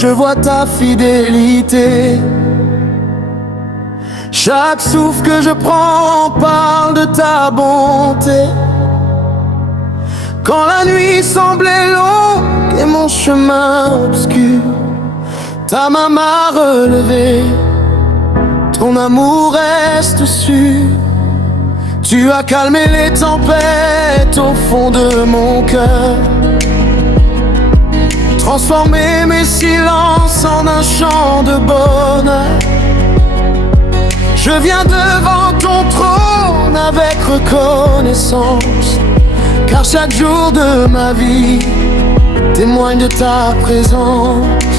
je vois ta fidélité. Chaque souffle que je prends parle de ta bonté. Quand la nuit semblait longue et mon chemin obscur, ta main m'a relevé, ton amour reste sûr. Tu as calmé les tempêtes au fond de mon cœur, transformé mes silences en un chant de bonheur. Je viens devant ton trône avec reconnaissance, car chaque jour de ma vie témoigne de ta présence.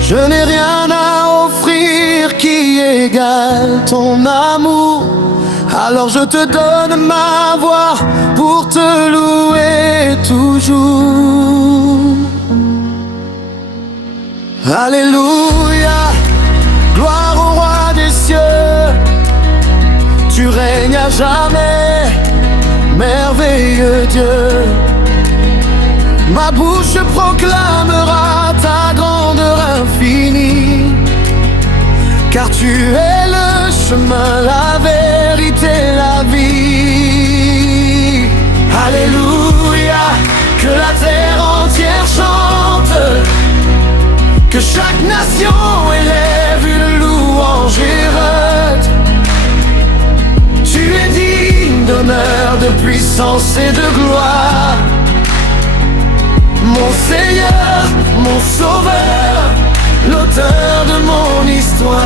Je n'ai rien à offrir qui égale ton amour, alors je te donne ma voix pour te louer toujours. Alléluia, gloire au roi des cieux. Tu règnes à jamais, merveilleux Dieu. Ma bouche proclamera ta grandeur infinie, car tu es le chemin, la vérité, la vie. Alléluia, que la terre entière chante, que chaque nation élève une louange héroïque. Tu es digne d'honneur, de puissance et de gloire. Mon Seigneur, mon Sauveur, l'auteur de mon histoire.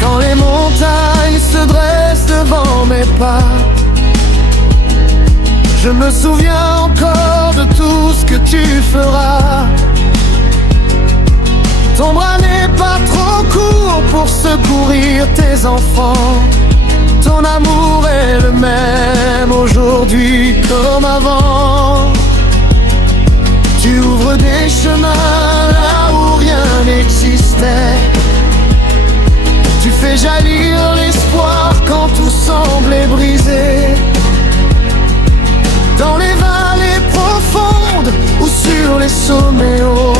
Quand les montagnes se dressent devant mes pas, je me souviens encore de tout ce que tu feras. Ton bras n'est pas trop court pour secourir tes enfants. Ton amour est le même aujourd'hui comme avant. Tu ouvres des chemins là où rien n'existait. Tu fais jaillir l'espoir quand tout semblait brisé. Dans les vallées profondes ou sur les sommets hauts,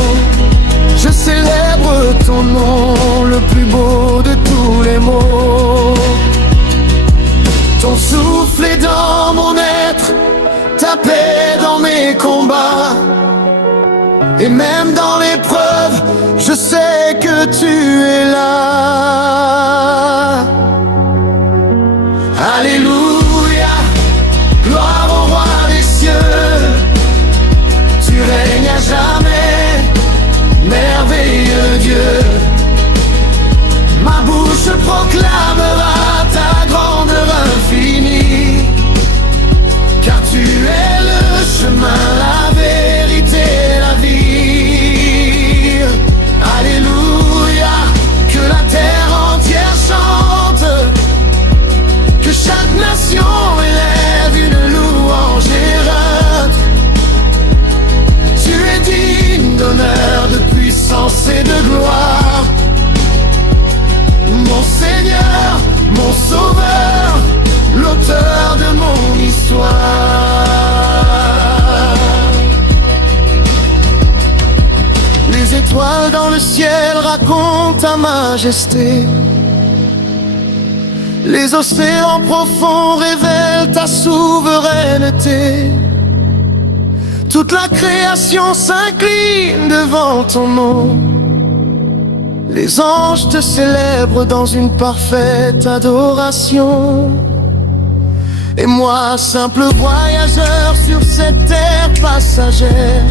je célèbre ton nom, le plus beau de tous les mots. Ton souffle est dans mon être, ta paix dans mes combats. Et même dans l'épreuve, je sais que tu es là. Alléluia, gloire au roi des cieux. Tu règnes à jamais, merveilleux Dieu. Ma bouche proclamera ta grandeur infinie, car tu es le chemin, la vérité, la vie. Alléluia, que la terre entière chante, que chaque nation élève une louange héroïque. Tu es digne d'honneur, de puissance et de gloire. Mon Seigneur, mon Sauveur, l'auteur de mon histoire. Les étoiles dans le ciel racontent ta majesté. Les océans profonds révèlent ta souveraineté. Toute la création s'incline devant ton nom. Les anges te célèbrent dans une parfaite adoration. Et moi, simple voyageur sur cette terre passagère,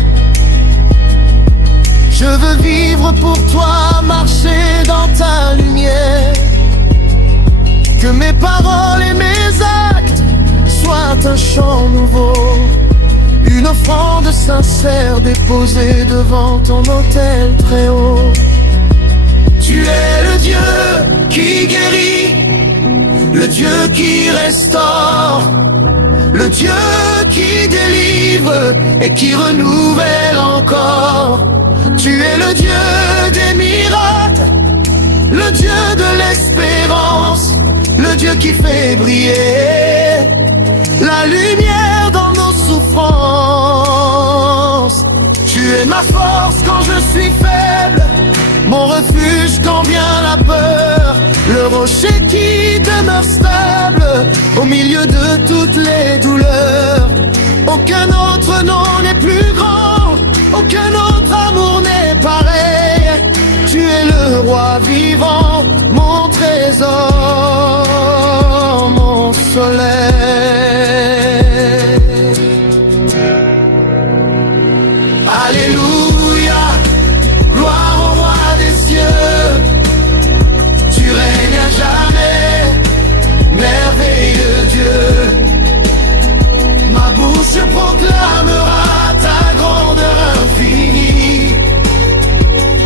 je veux vivre pour toi, marcher dans ta lumière. Que mes paroles et mes actes soient un chant nouveau, une offrande sincère déposée devant ton autel très haut. Tu es le Dieu qui guérit, le Dieu qui restaure, le Dieu qui délivre et qui renouvelle encore. Tu es le Dieu des miracles, le Dieu de l'espérance, le Dieu qui fait briller la lumière dans nos soucis. ma force quand je suis faible, mon refuge quand vient la peur, le rocher qui demeure stable au milieu de toutes les douleurs. Aucun autre nom n'est plus grand, aucun autre amour n'est pareil. Tu es le roi vivant, mon trésor, mon soleil. Alléluia, gloire au roi des cieux. Tu règnes à jamais, merveilleux Dieu. Ma bouche proclamera ta grandeur infinie,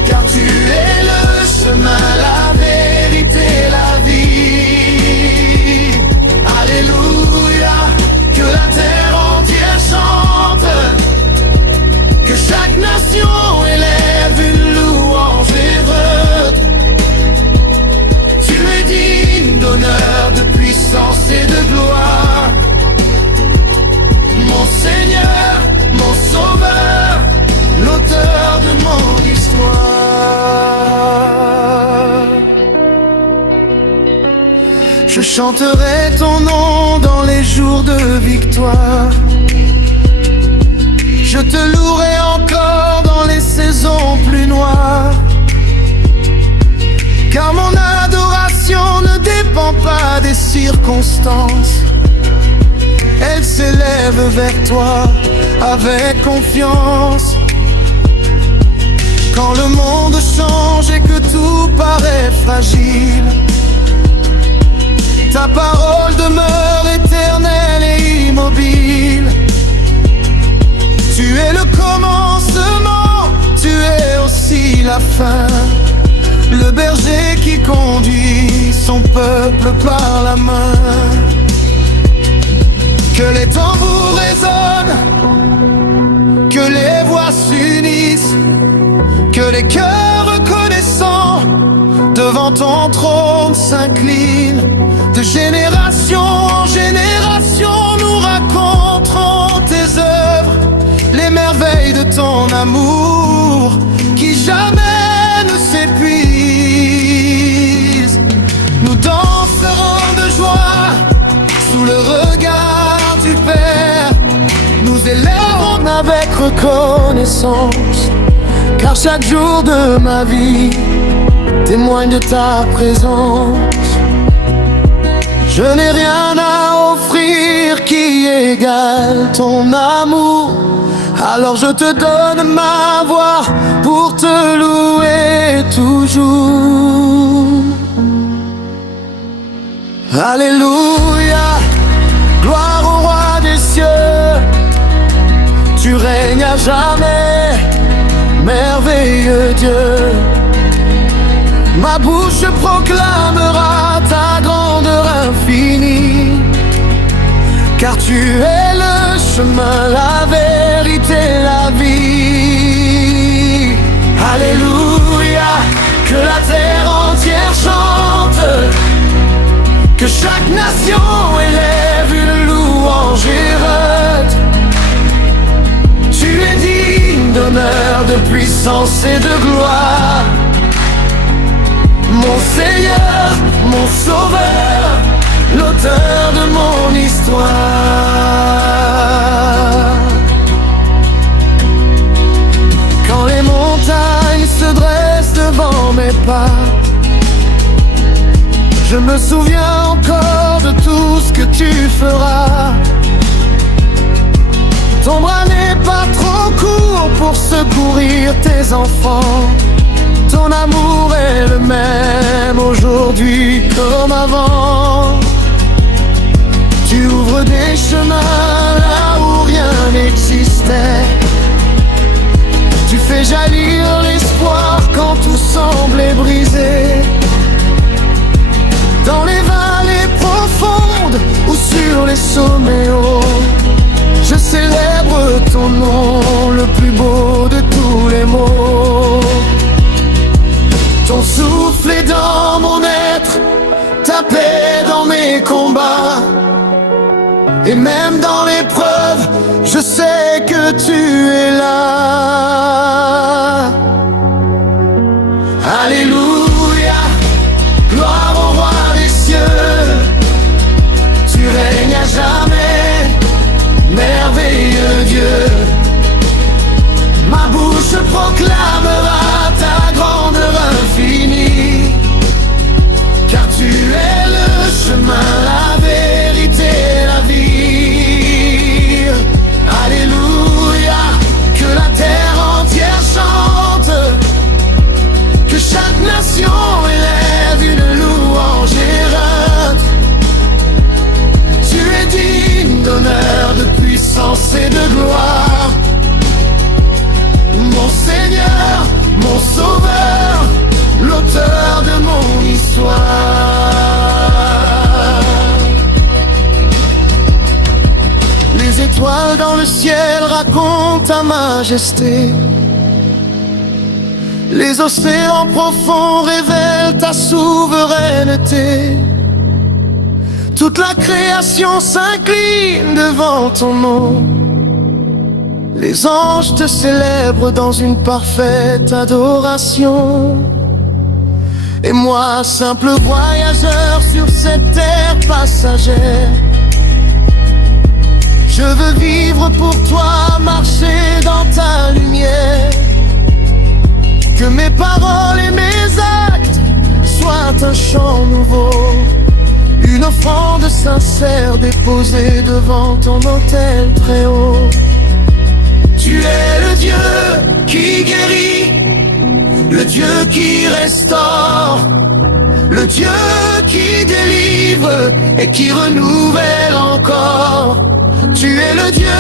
car tu es le chemin, la vérité, la vie. Alléluia, que la terre entière chante, que chaque nation élève une louange heureuse. Tu es digne d'honneur, de puissance et de gloire. Mon Seigneur, mon Sauveur, l'auteur de mon histoire. Je chanterai ton nom dans les jours de victoire. Je te louerai encore dans les saisons plus noires, car mon adoration ne dépend pas des circonstances. Elle s'élève vers toi avec confiance. Quand le monde change et que tout paraît fragile, ta parole demeure éternelle et immobile. Tu es le commencement, tu es aussi la fin, le berger qui conduit son peuple par la main. Que les tambours résonnent, que les voix s'unissent, que les cœurs reconnaissants devant ton trône s'inclinent. De génération en génération nous raconterons tes œuvres, les merveilles de ton amour qui jamais ne s'épuisent. Nous danserons de joie sous le regard du Père, nous élèverons avec reconnaissance, car chaque jour de ma vie témoigne de ta présence. Je n'ai rien à offrir qui égale ton amour, alors je te donne ma voix pour te louer toujours. Alléluia, gloire au roi des cieux. Tu règnes à jamais, merveilleux Dieu. Ma bouche proclamera ta grandeur infinie, car tu es le chemin, la vérité, la vie. Alléluia, que la terre entière chante, que chaque nation élève une louange heureuse. Tu es digne d'honneur, de puissance et de gloire. Mon Seigneur, mon Sauveur, l'auteur de mon histoire. Quand les montagnes se dressent devant mes pas, je me souviens encore de tout ce que tu feras. Ton bras n'est pas trop court pour secourir tes enfants. Ton amour est le même aujourd'hui comme avant. Tu ouvres des chemins là où rien n'existait. Tu fais jaillir l'espoir quand tout semblait brisé. Dans les vallées profondes ou sur les sommets hauts, je célèbre ton nom, le plus beau de tous les mots. Ton souffle est dans mon être, ta paix dans mes combats. Et même dans l'épreuve, je sais que tu es là. racontent ta majesté. Les océans profonds révèlent ta souveraineté. Toute la création s'incline devant ton nom. Les anges te célèbrent dans une parfaite adoration. Et moi, simple voyageur sur cette terre passagère, je veux vivre pour toi, marcher dans ta lumière. Que mes paroles et mes actes soient un chant nouveau, une offrande sincère déposée devant ton autel très haut. Tu es le Dieu qui guérit, le Dieu qui restaure, le Dieu qui délivre et qui renouvelle encore. Tu es le Dieu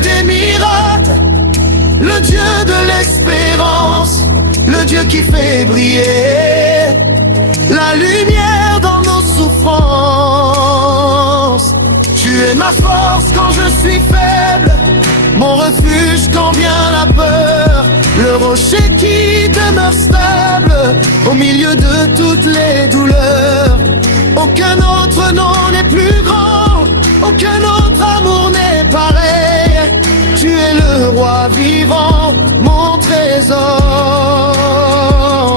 des miracles, le Dieu de l'espérance, le Dieu qui fait briller la lumière dans nos souffrances. Tu es ma force quand je suis faible, mon refuge quand vient la peur, le rocher qui demeure stable au milieu de toutes les douleurs. Aucun autre nom n'est plus grand, aucun autre amour n'est pareil. Tu es le roi vivant, mon trésor,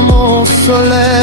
mon soleil.